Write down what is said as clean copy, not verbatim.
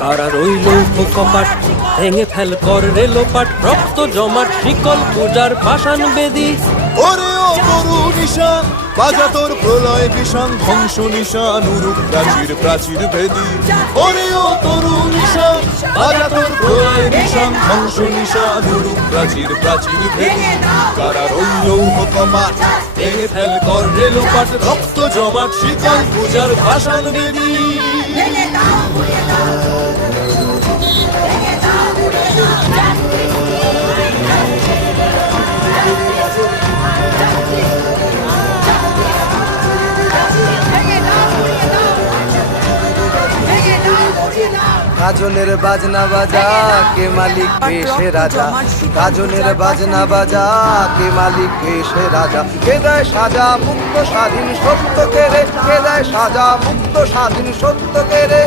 কারা রইল কপাট ভেঙে ফেল কর রেলোপাট রক্ত জমাট শিকল পূজার পাষাণ বেদী। ওরে ও তরু নিশান বাজা তোর প্রলয় বিষান ধ্বংস নিশান উরুপ প্রাচীর প্রাচীর ভেদি। ওরে ও তরু নিশান বাজা তোর প্রলয় বিষান ধ্বংস নিশান উরুপ প্রাচীর প্রাচীর ভেদি। কারা রইল কপাট ভেঙে ফেল কর রেলোপাট রক্ত জমাট শিকল পূজার পাষাণ বেদী। গাজনের বাজনা বাজা কে মালিক কে সে রাজা। গাজনের বাজনা বাজা কে মালিক কে সে রাজা। কে দেয় সাজা মুক্ত স্বাধীন সত্য কেড়ে। কে দেয় সাজা মুক্ত স্বাধীন সত্য কেড়ে।